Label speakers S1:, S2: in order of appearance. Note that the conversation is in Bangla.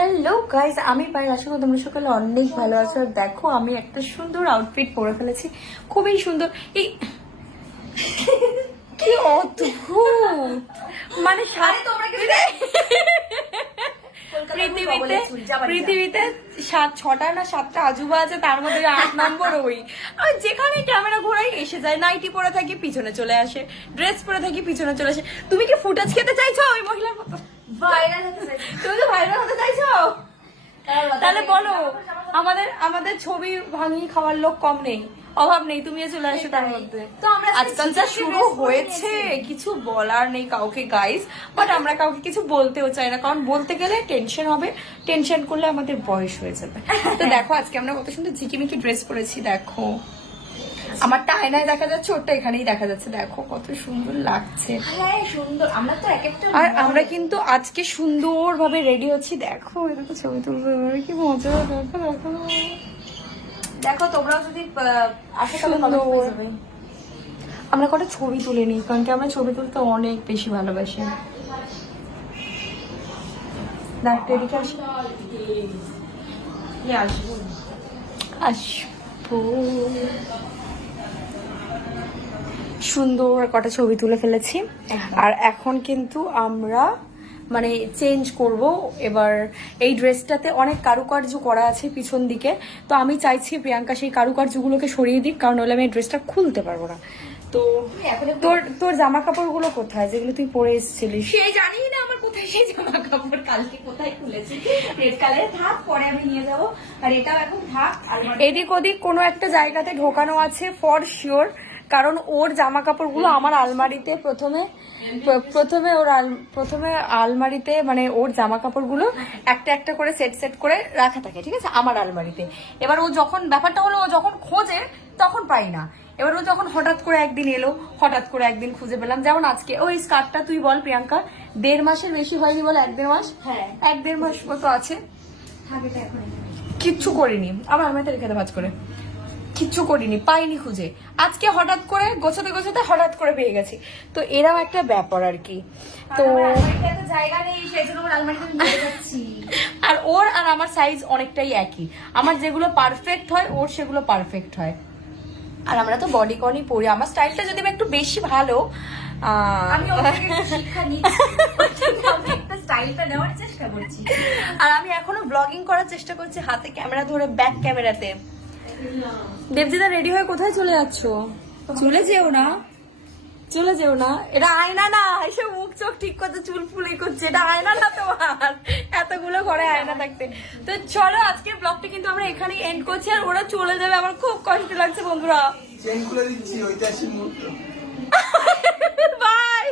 S1: হ্যালো গাইজ আমি পাই আশা করি তোমরা সকালে অনেক ভালো আছো। আর দেখো আমি একটা সুন্দর আউটফিট পরে ফেলেছি। খুবই সুন্দর। এই কি অদ্ভুত! মানে পৃথিবীতে পৃথিবীতে সাত ছটা না সাতটা আজুবা আছে তার মধ্যে আট নম্বর ওই। আর যেখানে ক্যামেরা ঘোরাই এসে যায়। নাইটি পরে থাকি পিছনে চলে আসে। ড্রেস পরে থাকি পিছনে চলে আসে। তুমি কি ফুটেজ খেতে চাইছো ওই মহিলার মতো?
S2: ভাইরাল হতে চাইছি।
S1: তুমি তো ভাইরাল হতে চাইছো। তাহলে বলো আমাদের আমাদের ছবি ভাঙিয়ে খাওয়ার লোক কম নেই অভাব নেই তুমি চলে আসো তার মধ্যে।
S2: তো আমরা
S1: আজকাল যা শুরু হয়েছে কিছু বলার নেই কাউকে গাইস বাট আমরা কাউকে কিছু বলতেও চাই না কারণ বলতে গেলে টেনশন হবে টেনশন করলে আমাদের বয়স হয়ে যাবে। তো দেখো আজকে আমরা কত সুন্দর ঝিকিমিকি ড্রেস পরেছি দেখো। আমারটা আয়নায় দেখা যাচ্ছে ওরটা এখানেই দেখা যাচ্ছে। দেখো কত সুন্দর লাগছে।
S2: হ্যাঁ সুন্দর। আমরা তো এক একটা
S1: আর আমরা কিন্তু আজকে সুন্দরভাবে রেডি হচ্ছি। দেখো এরকম ছবি তুলবো কি মজা। দেখো দেখো।
S2: দেখো তোমরাও যদি
S1: আমরা কটা ছবি তুলে নিই কারণ কি আমরা ছবি তুলতে অনেক বেশি ভালোবাসি। ডাক্তার এদিকে
S2: আসব?
S1: আসব। সুন্দর কটা ছবি তুলে ফেলেছি। আর এখন কিন্তু আমরা মানে চেঞ্জ করব। এবার এই ড্রেসটাতে অনেক কারুকার্য করা আছে পিছন দিকে। তো আমি চাইছি প্রিয়াঙ্কা সেই কারুকার্যগুলোকে সরিয়ে দিক কারণ হলে আমি এই ড্রেসটা খুলতে পারব না। তো এখন তোর তোর জামা কাপড়গুলো কোথায়? যেগুলো তুই পরে এসেছিলিস।
S2: সে জানি না আমার কোথায় সেই জামা কাপড় কালকে কোথায় খুলেছি? রেড কালারে থাক পরে আমি নিয়ে যাব। আর এটাও এখন থাক আর
S1: এদিক ওদিক কোনো একটা জায়গাতে ঢোকানো আছে ফর শিওর কারণ ওর জামা কাপড়গুলো আমার আলমারিতে প্রথমে প্রথমে ওর প্রথমে আলমারিতে মানে ওর জামা কাপড়গুলো একটা একটা করে সেট সেট করে রাখা থাকে ঠিক আছে? আমার আলমারিতে। এবার ও যখন ব্যাপারটা হলো ও যখন খোঁজে তখন পাই না। এবার ও যখন হঠাৎ করে একদিন এলো হঠাৎ করে একদিন খুঁজে পেলাম। যেমন আজকে ওই স্কার্টটা তুই বল প্রিয়াঙ্কা দেড় মাসের বেশি হয়নি বল এক দেড় মাস?
S2: হ্যাঁ।
S1: এক দেড় মাস মতো আছে।
S2: এখানে।
S1: কিচ্ছু করিনি। আমার আলমারিতে রেখে দে ভাজ করে। কিচ্ছু করিনি পাইনি খুঁজে। আজকে হঠাৎ করে গোছাতে গোছাতে হঠাৎ করে পেয়ে গেছি। তো এরাও একটা ব্যাপার আর কি। তো আর ওর আর আমার সাইজ অনেকটাই একই। আমার যেগুলো পারফেক্ট হয় ওর সেগুলো পারফেক্ট হয়। আর আমরা তো বডি কনই পরি। আমার স্টাইলটা যদি একটু বেশি ভালো আর আমি এখনও ব্লগিং করার চেষ্টা করছি হাতে ক্যামেরা ধরে ব্যাক ক্যামেরাতে দেবজিদা রেডি হয়ে কোথায় চলে যাচ্ছ? চলে যেও না। চলে যেও না। এটা আয়না না এসে মুখ চোখ ঠিক করছে চুল ফুলে করছে। এটা আয়না না তোমার? এতগুলো ঘরে আয়না থাকতে। তো চলো আজকের ব্লগটা কিন্তু আমরা এখানেই এন্ড করছি আর ওরা চলে যাবে। আমার খুব কষ্ট লাগছে বন্ধুরা।
S3: চেন খুলে দিচ্ছি ঐতিহাসিক মুহূর্ত। বাই